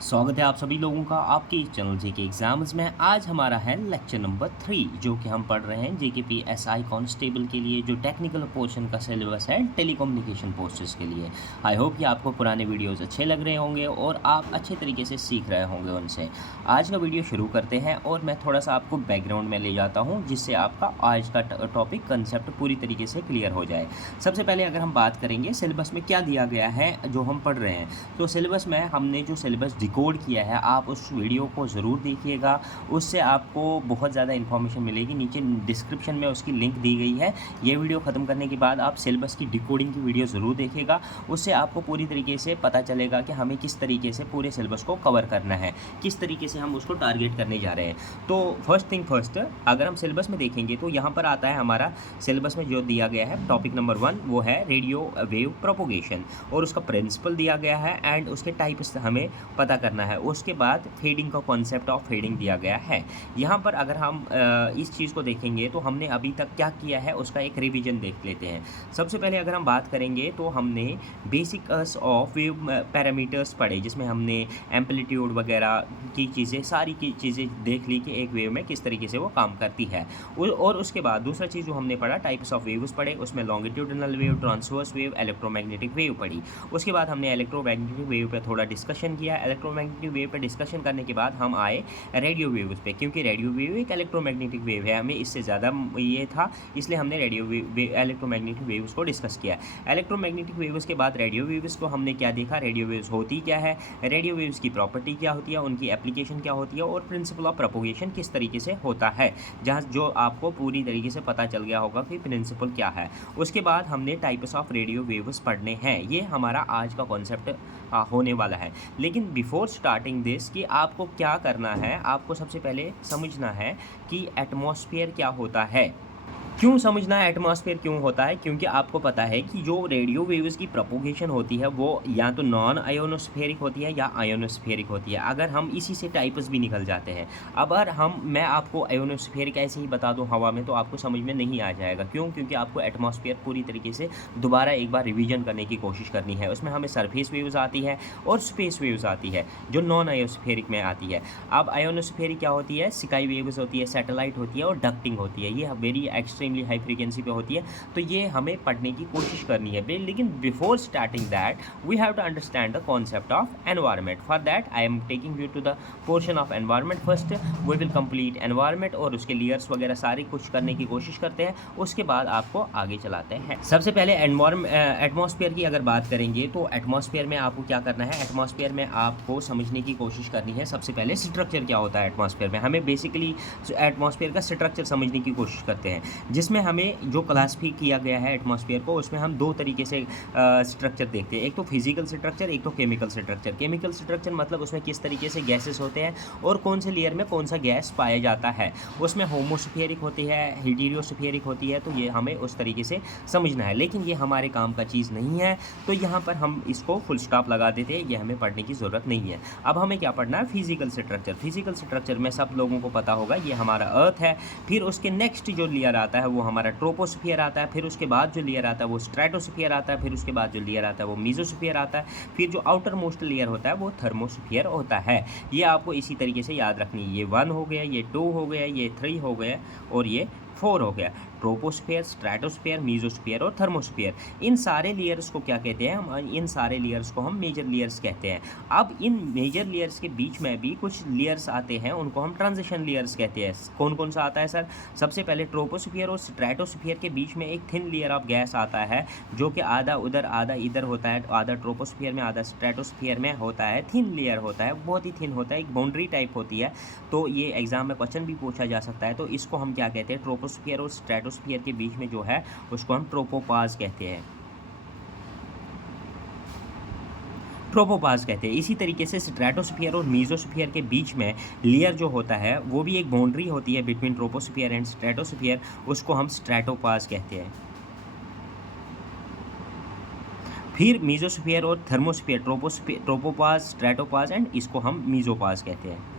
स्वागत है आप सभी लोगों का आपके चैनल जेके एग्जाम्स में। आज हमारा है लेक्चर नंबर 3 जो कि हम पढ़ रहे हैं जेके कांस्टेबल के लिए जो टेक्निकल पोर्शन का सिलेबस है टेलीकम्युनिकेशन पोस्ट्स के लिए। आई होप कि आपको पुराने वीडियोस अच्छे लग रहे होंगे और आप अच्छे तरीके से सीख रहे होंगे उनसे। आज का वीडियो शुरू करते हैं और मैं थोड़ा सा आपको बैकग्राउंड में ले जाता हूँ जिससे आपका आज का टॉपिक कंसेप्ट पूरी तरीके से क्लियर हो जाए। सबसे पहले अगर हम बात करेंगे सिलेबस में क्या दिया गया है जो हम पढ़ रहे हैं, तो सिलेबस में हमने जो सिलेबस डिकोड किया है आप उस वीडियो को ज़रूर देखिएगा, उससे आपको बहुत ज़्यादा इन्फॉर्मेशन मिलेगी। नीचे डिस्क्रिप्शन में उसकी लिंक दी गई है। ये वीडियो ख़त्म करने के बाद आप सिलेबस की डिकोडिंग की वीडियो ज़रूर देखिएगा, उससे आपको पूरी तरीके से पता चलेगा कि हमें किस तरीके से पूरे सिलेबस को कवर करना है, किस तरीके से हम उसको टारगेट करने जा रहे हैं। तो फर्स्ट थिंग फर्स्ट, अगर हम सिलेबस में देखेंगे तो यहाँ पर आता है हमारा सिलेबस में जो दिया गया है टॉपिक नंबर 1 वो है रेडियो वेव प्रोपोगेशन और उसका प्रिंसिपल दिया गया है एंड उसके टाइप्स हमें पता करना है। उसके बाद फेडिंग का कॉन्सेप्ट ऑफ फेडिंग दिया गया है। यहाँ पर अगर हम इस चीज़ को देखेंगे तो हमने अभी तक क्या किया है उसका एक रिवीजन देख लेते हैं। सबसे पहले अगर हम बात करेंगे तो हमने बेसिक्स ऑफ वेव पैरामीटर्स पढ़े जिसमें हमने एम्पलीट्यूड वगैरह की चीज़ें सारी की चीज़ें देख ली कि एक वेव में किस तरीके से वो काम करती है। और उसके बाद दूसरा चीज़ जो हमने पढ़ा टाइप्स ऑफ वेव्स पढ़े, उसमें longitudinal wave, transverse wave, electromagnetic wave पढ़ी। उसके बाद हमने इलेक्ट्रोमैग्नेटिक वेव पे थोड़ा डिस्कशन किया। इलेक्ट्रोमैग्नेटिक वेव पे डिस्कशन करने के बाद हम आए रेडियो वेव्स पे, क्योंकि रेडियो वेव एक इलेक्ट्रोमैग्नेटिक वेव है, हमें इससे ज़्यादा ये था इसलिए हमने इलेक्ट्रोमैग्नेटिक वेव्स को डिस्कस किया। इलेक्ट्रोमैग्नेटिक वेव्स के बाद रेडियो वेव्स को हमने क्या देखा, रेडियो वेव्स होती क्या है, रेडियो वेव्स की प्रॉपर्टी क्या होती है, उनकी एप्लीकेशन क्या होती है और प्रिंसिपल ऑफ प्रोपोगेशन किस तरीके से होता है, जहाँ जो आपको पूरी तरीके से पता चल गया होगा कि प्रिंसिपल क्या है। उसके बाद हमने टाइप्स ऑफ रेडियो वेव्स पढ़ने हैं। ये हमारा आज का कॉन्सेप्ट होने वाला है। लेकिन बिफोर स्टार्टिंग दिस कि आपको क्या करना है, आपको सबसे पहले समझना है कि एटमॉस्फेयर क्या होता है। क्यों समझना है एटमॉस्फेयर क्यों होता है? क्योंकि आपको पता है कि जो रेडियो वेव्स की प्रोपोगेशन होती है वो या तो नॉन आयोनोस्फेरिक होती है या आयोनोस्फेरिक होती है। अगर हम इसी से टाइप्स भी निकल जाते हैं। अब अगर मैं आपको आयोनोस्फेरिक ऐसे ही बता दूं हवा में तो आपको समझ में नहीं आ जाएगा। क्यों? क्योंकि आपको एटमॉस्फेयर पूरी तरीके से दोबारा एक बार रिविजन करने की कोशिश करनी है। उसमें हमें सरफेस वेव्स आती है और स्पेस वेव्स आती है जो नॉन आयोस्फेरिक में आती है। अब आयोनोस्फेरिक क्या होती है? स्काई वेव्स होती है, सैटेलाइट होती है और डक्टिंग होती है। ये वेरी एक्सट्रीमली हाई फ्रीक्वेंसी पे होती है, तो ये हमें पढ़ने की कोशिश करनी है। लेकिन before starting that we have to understand the concept of environment. For that I am taking you to the portion of environment. First we will complete environment और उसके लेयर्स वगैरह सारी कुछ करने की कोशिश करते हैं, उसके बाद आपको आगे चलाते हैं। सबसे पहले एटमॉस्फेयर की अगर बात करेंगे तो एटमॉस्फेयर में आपको क्या करना है, एटमॉस्फेयर में आपको समझने की कोशिश करनी है। सबसे पहले स्ट्रक्चर क्या होता है एटमॉस्फेयर में, हमें बेसिकली एटमॉस्फेयर का स्ट्रक्चर समझने की कोशिश करते हैं, जिसमें हमें जो क्लासिफाई किया गया है एटमॉस्फेयर को उसमें हम दो तरीके से स्ट्रक्चर देखते हैं। एक तो फिजिकल स्ट्रक्चर, एक तो केमिकल स्ट्रक्चर। केमिकल स्ट्रक्चर मतलब उसमें किस तरीके से गैसेस होते हैं और कौन से लेयर में कौन सा गैस पाया जाता है। उसमें होमोस्फेरिक होती है, हेटेरोस्फेरिक होती है, तो ये हमें उस तरीके से समझना है। लेकिन ये हमारे काम का चीज़ नहीं है, तो यहाँ पर हम इसको फुल स्टॉप लगा देते हैं, ये हमें पढ़ने की ज़रूरत नहीं है। अब हमें क्या पढ़ना है, फिजिकल स्ट्रक्चर। फिजिकल स्ट्रक्चर में सब लोगों को पता होगा ये हमारा अर्थ है। फिर उसके नेक्स्ट जो लेयर आता है वो हमारा ट्रोपोस्फियर आता है। फिर उसके बाद जो लेयर आता है वो स्ट्रेटोस्फियर आता है। फिर उसके बाद जो लेयर आता है वो मीजोस्फियर आता है। फिर जो आउटर मोस्ट लेयर होता है वो थर्मोस्फियर होता है। ये आपको इसी तरीके से याद रखनी है। ये 1 हो गया, ये 2 हो गया, ये 3 हो गया और ये 4 हो गया। ट्रोपोस्फियर, स्ट्रेटोस्फियर, मीजोस्फियर और थर्मोस्फियर। इन सारे लेयर्स को क्या कहते हैं हम, इन सारे लेयर्स को हम मेजर लेयर्स कहते हैं। अब इन मेजर लेयर्स के बीच में भी कुछ लेयर्स आते हैं, उनको हम ट्रांजिशन लेयर्स कहते हैं। कौन कौन सा आता है सर? सबसे पहले ट्रोपोस्फियर और स्ट्रेटोस्फियर के बीच में एक थिन लेयर ऑफ गैस आता है जो कि आधा उधर आधा इधर होता है, आधा ट्रोपोस्फियर में आधा स्ट्रेटोस्फियर में होता है। थिन लेयर होता है, बहुत ही थिन होता है, एक बाउंड्री टाइप होती है। तो ये एग्जाम में क्वेश्चन भी पूछा जा सकता है। तो इसको हम क्या कहते हैं, ट्रोपोस्फियर और स्ट्रेटोस्फियर के बीच में जो है उसको हम ट्रोपोपाज कहते हैं। ट्रोपोपाज कहते हैं। इसी तरीके से स्ट्रेटोस्फियर और मीजोस्फियर के बीच में लेयर जो होता है वो भी एक बाउंड्री होती है बिटवीन ट्रोपोस्फियर एंड स्ट्रेटोस्फियर, उसको हम स्ट्रेटोपाज कहते हैं। फिर मीजोस्फियर और थर्मोस्फियर, ट्रोपोपाज, स्ट्रेटोपाज एंड इसको हम मीजोपाज कहते हैं।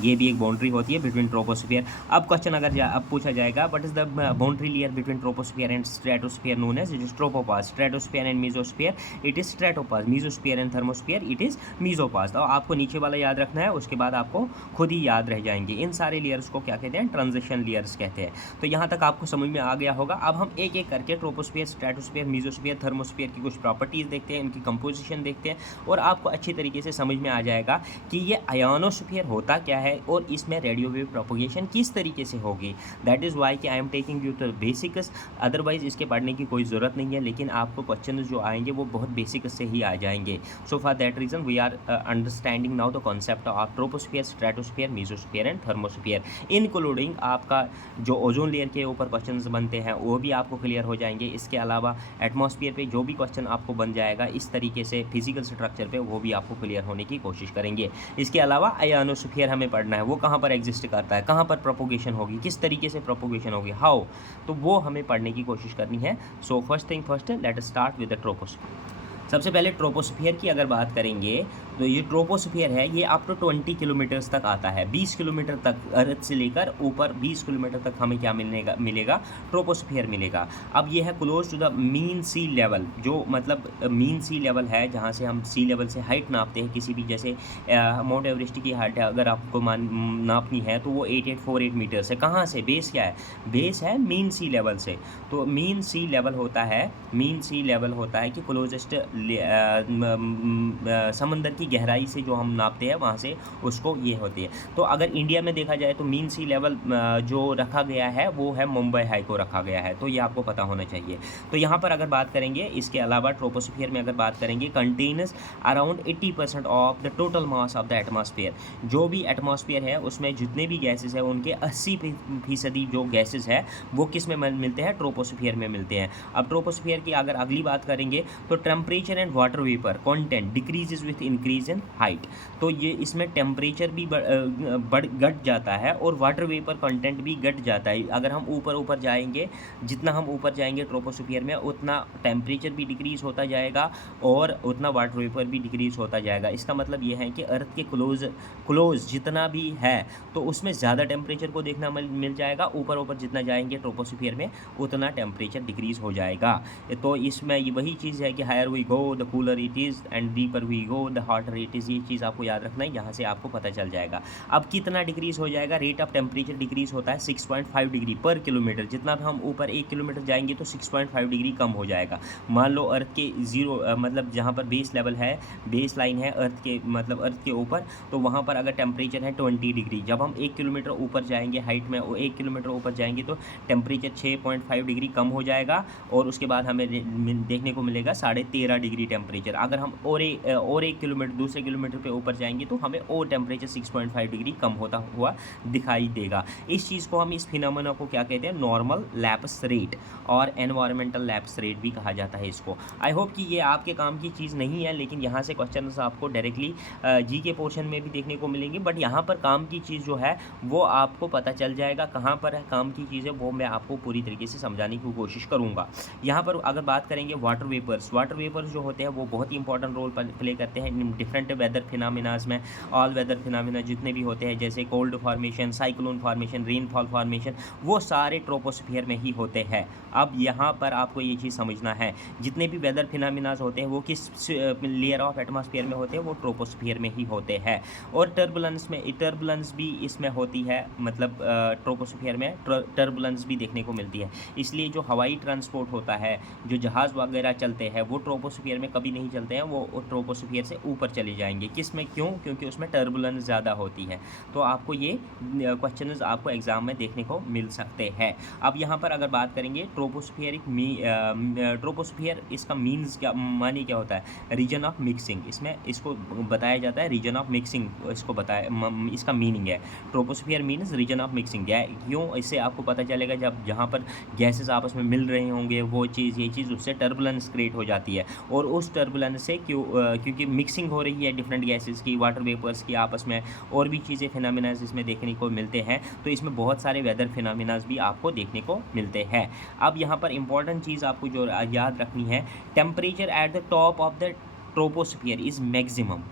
ये भी एक बाउंड्री होती है बिटवीन ट्रोपोस्फियर। अब क्वेश्चन अगर अब पूछा जाएगा what is the boundary layer between troposphere and stratosphere known as it is tropopause, stratosphere and mesosphere it is stratopause, mesosphere and thermosphere it is mesopause. तो आपको नीचे वाला याद रखना है, उसके बाद आपको खुद ही याद रह जाएंगे। इन सारे लेयर्स को क्या कहते हैं, ट्रांजिशन लेयर्स कहते हैं। तो यहाँ तक आपको समझ में आ गया होगा। अब हम एक एक करके ट्रोपोस्फियर, स्ट्रेटोस्फियर, मेसोस्फियर, थर्मोस्फियर की कुछ प्रॉपर्टीज देखते हैं, इनकी कंपोजिशन देखते हैं, और आपको अच्छी तरीके से समझ में आ जाएगा कि ये आयोनोस्फीयर होता क्या है और इसमें रेडियो वेव प्रोपगेशन किस तरीके से होगी। दैट इज़ वाई कि I am taking you to basics, otherwise इसके पढ़ने की कोई ज़रूरत नहीं है, लेकिन आपको क्वेश्चन जो आएंगे वो बहुत बेसिक से ही आ जाएंगे। So for that reason we are understanding now the concept of troposphere, stratosphere, mesosphere and thermosphere, including आपका जो ओजोन लेयर के ऊपर क्वेश्चन बनते हैं वो भी आपको क्लियर हो जाएंगे। इसके अलावा एटमॉस्फेयर पे जो भी क्वेश्चन आपको बन जाएगा इस तरीके से फिजिकल स्ट्रक्चर पे, वो भी आपको क्लियर होने की कोशिश करेंगे। इसके अलावा आयोनोस्फीयर हमें पढ़ना है, वो कहाँ पर एग्जिस्ट करता है, कहाँ पर प्रोपोगेशन होगी, किस तरीके से प्रोपोगेशन होगी, हाउ, तो वो हमें पढ़ने की कोशिश करनी है। So first thing first, let us start with the troposphere. सबसे पहले ट्रोपोस्फियर की अगर बात करेंगे तो ये ट्रोपोस्फियर है, ये अप टू 20 किलोमीटर्स तक आता है, 20 किलोमीटर तक, अर्थ से लेकर ऊपर 20 किलोमीटर तक हमें क्या मिलेगा ट्रोपोस्फियर मिलेगा। अब ये है close to the mean sea level, जो मतलब मीन सी लेवल है जहाँ से हम सी लेवल से हाइट नापते हैं किसी भी, जैसे माउंट एवरेस्ट की हाइट अगर आपको नापनी है तो वो 8848 मीटर्स है। कहाँ से, बेस क्या है, बेस है मीन सी लेवल से। तो मीन सी लेवल होता है, मीन सी लेवल होता है कि क्लोजेस्ट समंदर की गहराई से जो हम नापते हैं वहाँ से उसको ये होती है। तो अगर इंडिया में देखा जाए तो मीन सी लेवल जो रखा गया है वो है मुंबई हाई को रखा गया है, तो ये आपको पता होना चाहिए। तो यहाँ पर अगर बात करेंगे, इसके अलावा ट्रोपोस्फियर में अगर बात करेंगे, contains around 80% of the total mass of the atmosphere. जो भी एटमॉस्फेयर है उसमें जितने भी गैसेस है उनके 80% जो गैसेस है वो किस में मिलते हैं, ट्रोपोस्फियर में मिलते हैं। अब ट्रोपोस्फियर की अगर अगली बात करेंगे तो temperature and water vapour content decreases with increase in height. तो ये इसमें टेम्परेचर भी घट जाता है और वाटर वेपर कंटेंट भी घट जाता है। अगर हम ऊपर जाएंगे, जितना हम ऊपर जाएंगे ट्रोपोस्फियर में उतना टेम्परेचर भी डिक्रीज होता जाएगा और उतना वाटर वेपर भी डिक्रीज होता जाएगा। इसका मतलब ये है कि अर्थ के क्लोज जितना भी है तो उसमें ज़्यादा टेम्परेचर को देखना मिल जाएगा, ऊपर जितना जाएंगे ट्रोपोस्फियर में उतना टेम्परेचर डिक्रीज हो जाएगा। तो इसमें ये वही चीज़ है कि higher we go the cooler it is and deeper we go the hotter it is. ये चीज़ आपको याद रखना है, यहाँ से आपको पता चल जाएगा। अब कितना डिक्रीज हो जाएगा, रेट ऑफ टेम्परेचर डिक्रीज होता है 6.5 डिग्री पर किलोमीटर। जितना हम ऊपर 1 किलोमीटर जाएंगे तो 6.5 डिग्री कम हो जाएगा। मान लो अर्थ के जीरो मतलब जहाँ पर बेस लेवल है, बेस लाइन है अर्थ के मतलब अर्थ के ऊपर, तो वहाँ पर अगर टेम्परेचर है 20 डिग्री, जब हम 1 किलोमीटर ऊपर जाएंगे हाइट में, 1 किलोमीटर ऊपर जाएंगे तो टेम्परेचर 6.5 डिग्री कम हो जाएगा और उसके बाद हमें देखने को मिलेगा 13.5 डिग्री टेम्परेचर। अगर हम और एक किलोमीटर दूसरे किलोमीटर पे ऊपर जाएंगे तो हमें और टेम्परेचर 6.5 डिग्री कम होता हुआ दिखाई देगा। इस चीज़ को हम, इस फिनोमेना को क्या कहते हैं, नॉर्मल लैप्स रेट और एनवायरमेंटल लैप्स रेट भी कहा जाता है इसको। आई होप कि ये आपके काम की चीज़ नहीं है, लेकिन यहाँ से क्वेश्चन आपको डायरेक्टली जी के पोर्शन में भी देखने को मिलेंगे, बट यहाँ पर काम की चीज़ जो है वो आपको पता चल जाएगा। कहाँ पर है काम की चीज़ें वो मैं आपको पूरी तरीके से समझाने की कोशिश करूँगा। यहाँ पर अगर बात करेंगे वाटर वेपर्स जो होते हैं वो बहुत ही इंपॉर्टेंट रोल प्ले करते हैं डिफरेंट वेदर फिनोमेनाज में। ऑल वेदर फिनोमेना जितने भी होते हैं जैसे cold formation, cyclone formation, rainfall formation, वो सारे ट्रोपोस्फियर में ही होते हैं। अब यहाँ पर आपको ये चीज़ समझना है, जितने भी वेदर फिनोमेनाज होते हैं वो किस लेयर ऑफ एटमॉस्फेयर में होते हैं, वो ट्रोपोस्फियर में ही होते हैं। और टर्बुलेंस भी इसमें होती है, मतलब ट्रोपोस्फियर में टर्बुलेंस भी देखने को मिलती है। इसलिए जो हवाई ट्रांसपोर्ट होता है, जो जहाज़ वगैरह चलते हैं वो ट्रोपोस्फियर में कभी नहीं चलते हैं, वो ट्रोपोस्फियर से ऊपर चले जाएंगे। किस में, क्यों, क्योंकि उसमें टर्बुलेंस ज़्यादा होती है। तो आपको ये क्वेश्चंस आपको एग्जाम में देखने को मिल सकते हैं। अब यहाँ पर अगर बात करेंगे ट्रोपोस्फियर इसका मीन्स क्या, मानी क्या होता है, रीजन ऑफ मिक्सिंग। इसमें इसको बताया जाता है रीजन ऑफ मिक्सिंग, इसको बताया, इसका मीनिंग है troposphere means region of mixing. क्यों, इससे आपको पता चलेगा जब जहाँ पर गैसेस आपस में मिल रहे होंगे वो चीज़, ये चीज़, उससे टर्बुलेंस क्रिएट हो जाती है। और उस टर्बुलेंस से क्योंकि मिक्सिंग हो रही है डिफरेंट गैसेस की, वाटर वेपर्स की आपस में, और भी चीज़ें फिनोमेनाज इसमें देखने को मिलते हैं। तो इसमें बहुत सारे वेदर फिनोमेनाज भी आपको देखने को मिलते हैं। अब यहाँ पर इंपॉर्टेंट चीज़ आपको जो याद रखनी है, temperature at the top of the troposphere is maximum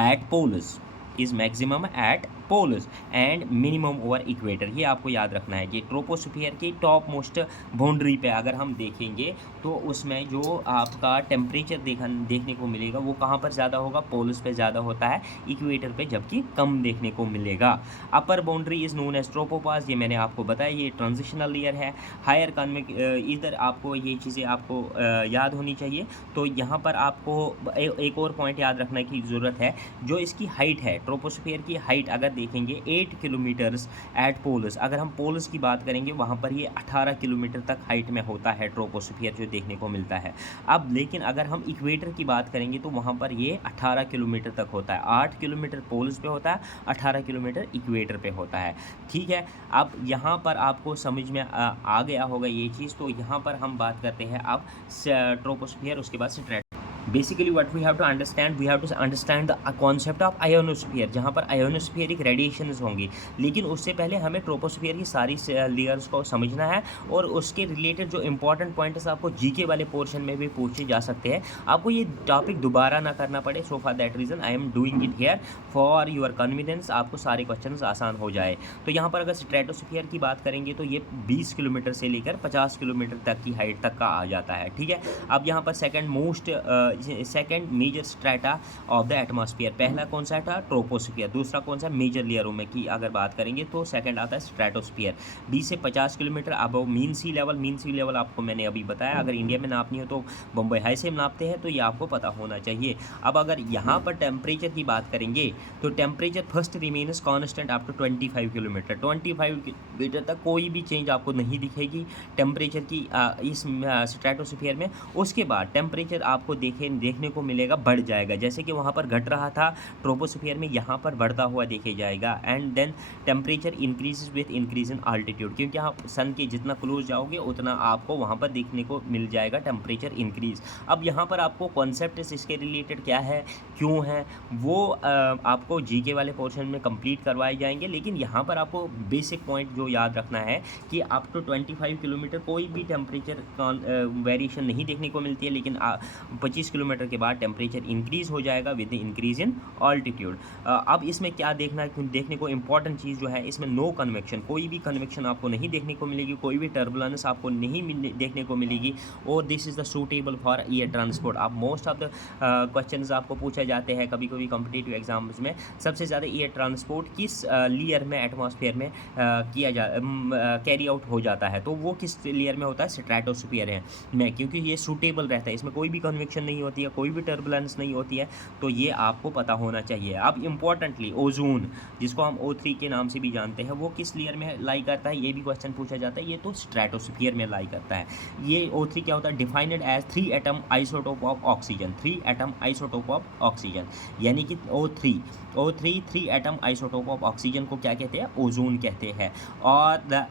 at poles. Is maximum at poles and minimum over equator. ये आपको याद रखना है कि ट्रोपोस्फीयर की टॉप मोस्ट बाउंड्री पे अगर हम देखेंगे तो उसमें जो आपका टेम्परेचर देखने को मिलेगा वो कहाँ पर ज़्यादा होगा, पोल्स पे ज़्यादा होता है, इक्वेटर पे जबकि कम देखने को मिलेगा। Upper boundary is known as tropopause, ये मैंने आपको बताया, ये ट्रांजिशनल लेयर है। हायर कॉन्वेक, इधर आपको ये चीज़ें आपको याद होनी चाहिए। तो यहाँ पर आपको एक और पॉइंट याद रखने की ज़रूरत है, जो इसकी हाइट है, ट्रोपोस्फीयर की हाइट अगर देखेंगे 8 किलोमीटर्स एट पोल्स, अगर हम पोल्स की बात करेंगे वहाँ पर ये 18 किलोमीटर तक हाइट में होता है ट्रोपोस्फीयर जो देखने को मिलता है। अब लेकिन अगर हम इक्वेटर की बात करेंगे तो वहाँ पर ये 18 किलोमीटर तक होता है, 8 किलोमीटर पोल्स पे होता है, 18 किलोमीटर इक्वेटर पे होता है। ठीक है, अब यहाँ पर आपको समझ में आ गया होगा ये चीज़। तो यहाँ पर हम बात करते हैं अब ट्रोपोस्फीयर, उसके बाद strato. Basically what we have to understand the concept of ionosphere, जहाँ पर आयोनोस्फीयरिक रेडिएशंस होंगी। लेकिन उससे पहले हमें ट्रोपोस्फीयर की सारी लेयर्स को समझना है और उसके रिलेटेड जो इंपॉर्टेंट पॉइंट्स आपको जीके वाले पोर्शन में भी पूछे जा सकते हैं। आपको ये टॉपिक दोबारा ना करना पड़े, सो for that reason I am doing it here for your convenience, आपको सारे क्वेश्चन आसान हो जाए। तो यहाँ पर अगर स्ट्रेटोस्फीयर की बात करेंगे तो ये 20 किलोमीटर से लेकर 50 किलोमीटर तक की हाइट तक का आ जाता है। ठीक है, अब यहाँ पर second major strata of the atmosphere, पहला कौन सा था, ट्रोपोस्फीयर, दूसरा कौन सा, मेजर लेयरों में की अगर बात करेंगे तो सेकंड आता है स्ट्रेटोस्फीयर, 20 से 50 kilometre above mean sea level. Mean sea level आपको मैंने अभी बताया, अगर इंडिया में नापनी हो तो बम्बई हाई से नापते हैं, तो ये आपको पता होना चाहिए। अब अगर यहाँ पर टेम्परेचर की बात करेंगे तो temperature first remains constant up to 25 kilometre, 25 kilometre तक कोई भी चेंज आपको नहीं दिखेगी टेम्परेचर की इस स्ट्रेटोस्फीयर में। उसके बाद टेम्परेचर आपको देखने को मिलेगा बढ़ जाएगा, जैसे कि वहाँ पर घट रहा था ट्रोपोस्फीयर में, यहाँ पर बढ़ता हुआ देखे जाएगा। And then temperature increases with increase in altitude, क्योंकि आप सन के जितना क्लोज जाओगे उतना आपको वहाँ पर देखने को मिल जाएगा टेम्परेचर इंक्रीज। अब यहाँ पर आपको कॉन्सेप्ट इसके रिलेटेड क्या है, क्यों है, वो आपको जीके वाले पोर्शन में कंप्लीट करवाए जाएंगे। लेकिन यहाँ पर आपको बेसिक पॉइंट जो याद रखना है कि अप टू 25 किलोमीटर कोई भी टेम्परेचर वेरिएशन नहीं देखने को मिलती है, लेकिन 25 किलोमीटर के बाद टेम्परेचर इंक्रीज़ हो जाएगा विद इंक्रीज इन ऑल्टीट्यूड। अब इसमें क्या देखने को इंपॉर्टेंट चीज़ जो है, इसमें नो कन्वेक्शन, कोई भी कन्वेक्शन आपको नहीं देखने को मिलेगी, कोई भी टर्बुलेंस आपको नहीं देखने को मिलेगी। और this is the suitable for air transport. अब मोस्ट ऑफ द क्वेश्चंस आपको पूछे जाते हैं कभी कभी कॉम्पिटिटिव एग्जाम्स में, सबसे ज़्यादा एयर ट्रांसपोर्ट किस लेयर में, एटमॉस्फेयर में कैरी आउट हो जाता है, तो वो किस लेयर में होता है, स्ट्रेटोस्फीयर है में, क्योंकि ये सूटेबल रहता है, इसमें कोई भी कन्वेक्शन नहीं होती है, कोई भी टर्बुलेंस नहीं होती है, तो ये आपको पता होना चाहिए। अब इंपॉर्टेंटली ओजोन, जिसको हम O3 के नाम से भी जानते हैं, वो किस लेयर में लाई करता है, ये भी क्वेश्चन पूछा जाता है। ये तो स्ट्रेटोस्फीयर में लाई करता है। ये O3 क्या होता है, defined as 3 atom isotope of oxygen, 3 atom isotope of oxygen, यानी कि O3 3 atom isotope of oxygen को क्या कहते हैं, ओजोन कहते हैं। और the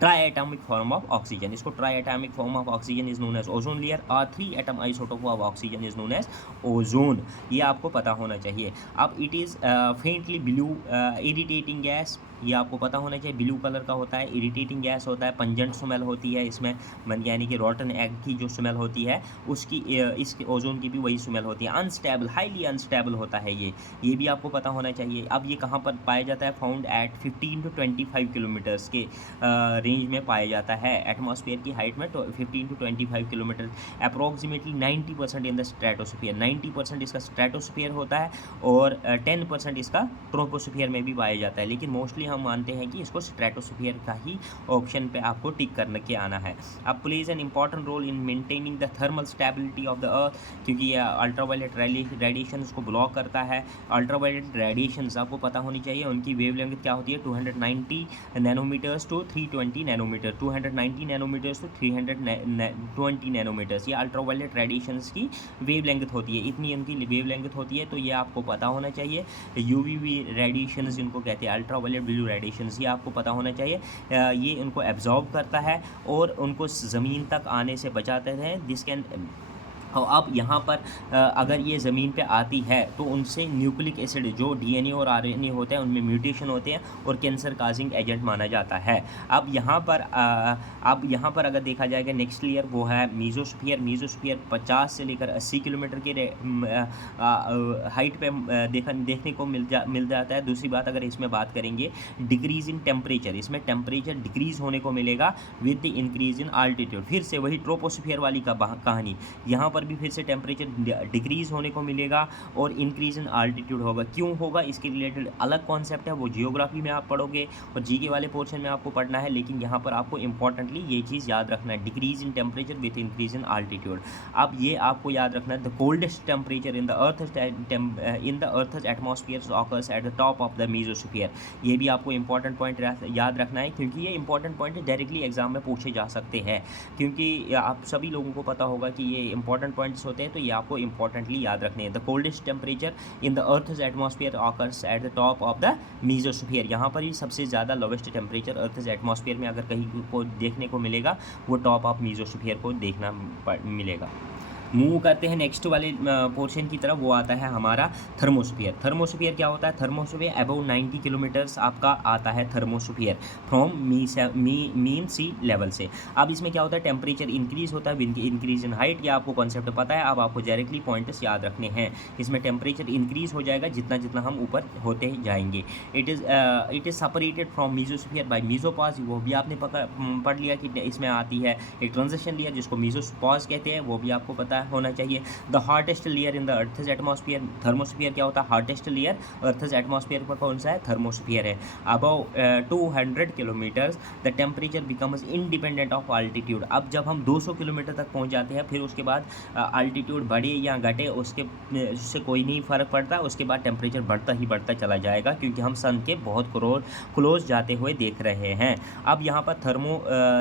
triatomic form of oxygen, इसको triatomic form of oxygen is known as ozone layer, और 3 atom isotope of oxygen is known as ozone. ये आपको पता होना चाहिए। अब it is faintly blue irritating gas, ये आपको पता होना चाहिए, ब्लू कलर का होता है, इरिटेटिंग गैस होता है, पंजेंट स्मेल होती है इसमें, यानी कि रॉटन एग की जो स्मेल होती है उसकी, इसके ओजोन की भी वही स्मेल होती है। अनस्टेबल, हाईली अनस्टेबल होता है ये भी आपको पता होना चाहिए। अब ये कहाँ पर पाया जाता है, फाउंड एट 15 to 25 किलोमीटर्स के रेंज में पाया जाता है, एटमॉस्फेयर की हाइट में 15 to 25 kilometre, approximately 90% in the stratosphere, 90% इसका स्ट्रेटोस्फीयर होता है और 10% इसका ट्रोपोस्फीयर में भी पाया जाता है। लेकिन मोस्टली हम मानते हैं कि इसको स्ट्रेटोस्फीयर का ही ऑप्शन पे आपको टिक करने के आना है। अब plays an important role in maintaining the thermal stability of the earth, क्योंकि ये अल्ट्रावायलेट रेडिएशन को ब्लॉक करता है। अल्ट्रावायलेट रेडिएशंस आपको पता होनी चाहिए, उनकी वेवलेंथ क्या होती है, 290 nanometres to 320 nanometre, 290 nanometres to 320 nanometres, ये अल्ट्रावायलेट रेडिएशंस की वेवलेंथ होती है, इतनी इनकी वेवलेंथ होती है। तो ये आपको पता होना चाहिए। यूवीवी रेडिएशंस जिनको कहते हैं, अल्ट्रावायलेट ब्लू रेडिएशंस, ये आपको पता होना चाहिए। ये उनको एब्जॉर्ब करता है और उनको ज़मीन तक आने से बचाते हैं। दिस कैन अब यहाँ पर अगर ये ज़मीन पे आती है तो उनसे न्यूक्लिक एसिड जो डीएनए और आरएनए होते हैं उनमें म्यूटेशन होते हैं और कैंसर काजिंग एजेंट माना जाता है। अब यहाँ पर अगर देखा जाएगा नेक्स्ट लेयर वो है मीजोस्फीयर। मीजोस्फीयर 50 से लेकर 80 किलोमीटर के हाइट पे देखने को मिल जाता है। दूसरी बात अगर इसमें बात करेंगे डिक्रीज इन टेम्परेचर, इसमें टेम्परेचर डिक्रीज होने को मिलेगा with the increase in altitude. फिर से वही ट्रोपोस्फीयर वाली कहानी, यहाँ पर भी फिर से टेम्परेचर डिक्रीज होने को मिलेगा और इंक्रीज इन आल्टीट्यूड होगा। क्यों होगा इसके रिलेटेड अलग कॉन्सेप्ट है, वो जियोग्राफी में आप पढ़ोगे और जीके वाले पोर्शन में आपको पढ़ना है, लेकिन यहाँ पर आपको इंपॉर्टेंटली ये चीज़ याद रखना है, decrease in temperature with increase in altitude. अब ये आपको याद रखना है the coldest temperature in the earth's atmosphere occurs at the top of the mesosphere. ये भी आपको इंपॉर्टेंट पॉइंट याद रखना है, क्योंकि ये इंपॉर्टेंट पॉइंट डायरेक्टली एग्जाम में पूछे जा सकते हैं। क्योंकि आप सभी लोगों को पता होगा कि ये इंपॉर्टेंट पॉइंट्स होते हैं, तो ये आपको इंपॉर्टेंटली याद रखने हैं। The coldest temperature in the earth's atmosphere occurs at the top of the mesosphere. यहाँ पर ही सबसे ज़्यादा लोवेस्ट टेम्परेचर अर्थ's एटमॉस्फेयर में अगर कहीं को देखने को मिलेगा वो टॉप ऑफ मीजोस्फीयर को देखना मिलेगा। मूव करते हैं नेक्स्ट वाले पोर्शन की तरफ, वो आता है हमारा थर्मोस्फीयर। थर्मोस्फीयर क्या होता है? थर्मोस्फीयर अबव 90 किलोमीटर्स आपका आता है thermosphere from mean sea level से। अब इसमें क्या होता है? टेम्परेचर इंक्रीज होता है, इंक्रीज इन हाइट, या आपको कॉन्सेप्ट पता है। अब आपको डायरेक्टली पॉइंट्स याद रखने हैं। इसमें टेम्परेचर इंक्रीज हो जाएगा जितना जितना हम ऊपर होते जाएंगे। It is separated from mesosphere by mesopause, वो भी आपने पढ़ लिया कि इसमें आती है एक ट्रांजिशन लेयर जिसको मीजोपॉज कहते हैं, वो भी आपको पता होना चाहिए। The hottest layer in the earth's atmosphere, thermosphere क्या होता है? हार्टेस्ट लेयर अर्थ's एटमॉस्फेयर पर कौन सा है? थर्मोस्फीयर है। Above 200 kilometres the temperature becomes independent of altitude. अब जब हम 200 किलोमीटर तक पहुंच जाते हैं, फिर उसके बाद आल्टीट्यूड बढ़े या घटे उससे कोई नहीं फ़र्क पड़ता, उसके बाद टेम्परेचर बढ़ता ही बढ़ता चला जाएगा, क्योंकि हम सन के बहुत क्लोज जाते हुए देख रहे हैं। अब यहाँ पर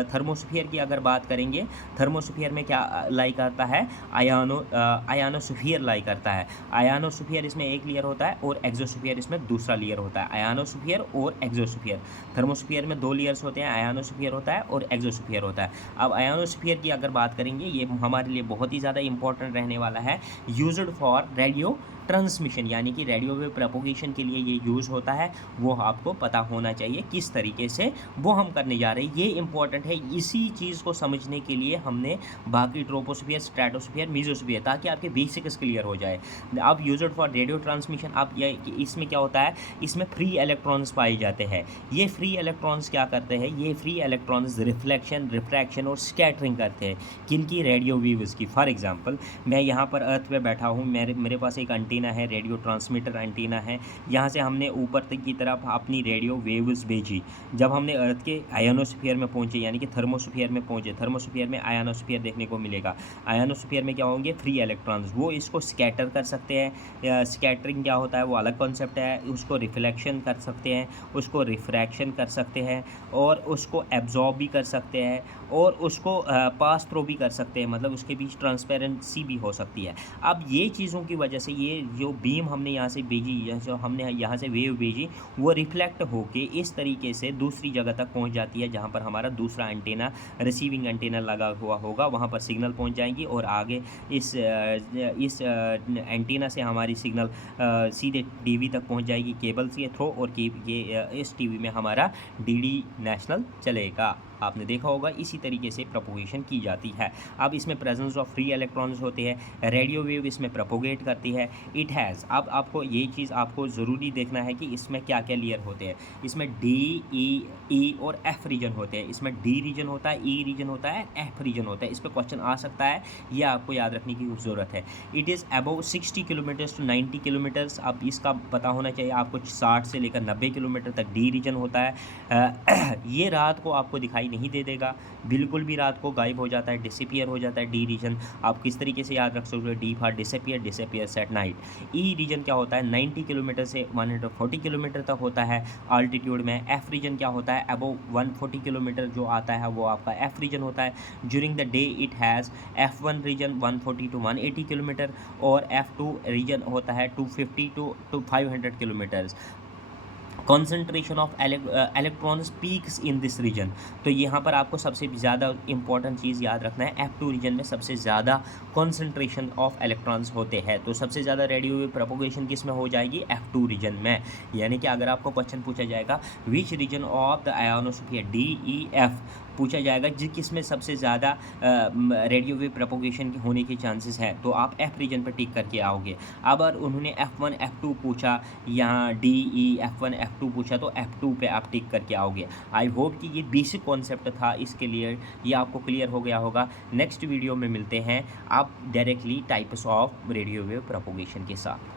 थर्मोस्फीयर की अगर बात करेंगे, थर्मोस्फीयर में क्या लाई करता है? आयानोस्फीयर लाई करता है। आयानोस्फीयर इसमें एक लेयर होता है और एक्सोस्फीयर इसमें दूसरा लेयर होता है। आयानोस्फीयर और एक्सोस्फीयर, थर्मोस्फीयर में 2 लेयर्स होते हैं, आयानोस्फीयर होता है और एक्सोस्फीयर होता है। अब आयानोस्फीयर की अगर बात करेंगे, ये हमारे लिए बहुत ही ज़्यादा इंपॉर्टेंट रहने वाला है। यूज्ड फॉर रेडियो ट्रांसमिशन, यानी कि रेडियो वेव प्रोपोगेशन के लिए ये यूज़ होता है, वो आपको पता होना चाहिए किस तरीके से वो हम करने जा रहे हैं। ये इंपॉर्टेंट है, इसी चीज़ को समझने के लिए हमने बाकी ट्रोपोस्फीयर, स्ट्रेटोस्फीयर, मीजोस्फीयर, ताकि आपके बेसिक्स क्लियर हो जाए। अब यूज्ड फॉर रेडियो ट्रांसमिशन, अब ये इसमें क्या होता है? इसमें फ्री इलेक्ट्रॉन्स पाए जाते हैं। ये फ्री इलेक्ट्रॉन्स क्या करते हैं? ये फ्री इलेक्ट्रॉन्स रिफ्लेक्शन, रिफ्रैक्शन और स्कैटरिंग करते हैं। किनकी? रेडियो वेव्स की। फॉर एग्जांपल, मैं यहाँ पर अर्थ पे बैठा हूँ, मेरे पास एक एंटीना है, रेडियो ट्रांसमीटर एंटीना है। यहाँ से हमने ऊपर तक की तरफ अपनी रेडियो वेव्स भेजी। जब हमने अर्थ के आयनोस्फीयर में पहुँचे, यानी कि थर्मोस्फीयर में पहुँचे, थर्मोस्फीयर में आयनोस्फीयर देखने को मिलेगा। आयनोस्फीयर में क्या होंगे? फ्री इलेक्ट्रॉन्स, वो इसको स्कैटर कर सकते हैं। स्कैटरिंग क्या होता है वो अलग कॉन्सेप्ट है। उसको रिफ्लेक्शन कर सकते हैं, उसको रिफ्रैक्शन कर सकते हैं, और उसको एब्जॉर्ब भी कर सकते हैं, और उसको पास थ्रू भी कर सकते हैं, मतलब उसके बीच ट्रांसपेरेंसी भी हो सकती है। अब ये चीज़ों की वजह से ये जो बीम हमने यहाँ से भेजी, जो हमने यहाँ से वेव भेजी, वो रिफ्लेक्ट होके इस तरीके से दूसरी जगह तक पहुँच जाती है, जहाँ पर हमारा दूसरा एंटीना, रिसीविंग एंटीना लगा हुआ होगा। वहाँ पर सिग्नल पहुँच जाएंगी और आगे इस एंटीना से हमारी सिग्नल सीधे टीवी तक पहुँच जाएगी केबल के थ्रू, और इस टीवी में हमारा डीडी नेशनल चलेगा। आपने देखा होगा इसी तरीके से प्रोपोगेशन की जाती है। अब इसमें प्रेजेंस ऑफ फ्री इलेक्ट्रॉन्स होते हैं। रेडियो वेव इसमें प्रोपोगेट करती है। इट हैज़, अब आपको ये चीज़ आपको ज़रूरी देखना है कि इसमें क्या क्या लेयर होते हैं। इसमें डी, ई और एफ रीजन होते हैं। इसमें डी रीजन होता है, ई रीजन होता है, एफ रीजन होता है। इस पर क्वेश्चन आ सकता है, ये आपको याद रखने की ज़रूरत है। It is above 60 kilometres to 90 kilometres. अब इसका पता होना चाहिए आपको, 60 से लेकर 90 किलोमीटर तक डी रीजन होता है। ये रात को आपको दिखाई नहीं दे देगा, बिल्कुल भी रात को गायब हो जाता है, डिसअपीयर हो जाता है डी रीजन। आप किस तरीके से याद रख सकते हो? D for disappear, disappears at night. E region क्या होता है? 90 किलोमीटर से 140 किलोमीटर तक होता है आल्टीट्यूड में। एफ रीजन क्या होता है? अबव 140 किलोमीटर जो आता है वो आपका एफ रीजन होता है। During the day it has F1 region 140 to 180 kilometre, और F2 रीजन होता है 250 to 500 kilometres. Concentration of electrons peaks in this region. तो यहाँ पर आपको सबसे ज़्यादा इंपॉर्टेंट चीज़ याद रखना है, F2 रीजन में सबसे ज़्यादा कॉन्सेंट्रेशन ऑफ इलेक्ट्रॉन्स होते हैं। तो सबसे ज़्यादा रेडियो वेव प्रोपोगेशन किस में हो जाएगी, F2 रीजन में। यानी कि अगर आपको क्वेश्चन पूछा जाएगा which region of the ionosphere DEF पूछा जाएगा किस में सबसे ज़्यादा रेडियो वेव प्रोपोगेशन होने के चांसेस हैं, तो आप F रीजन पर टिक करके आओगे। अब अगर उन्होंने F1 F2 पूछा, यहाँ DE F1 F2 पूछा, तो F2 पे आप टिक करके आओगे। आई होप कि ये बेसिक कॉन्सेप्ट था, इसके लिए ये आपको क्लियर हो गया होगा। नेक्स्ट वीडियो में मिलते हैं आप directly types of radio wave propagation के साथ।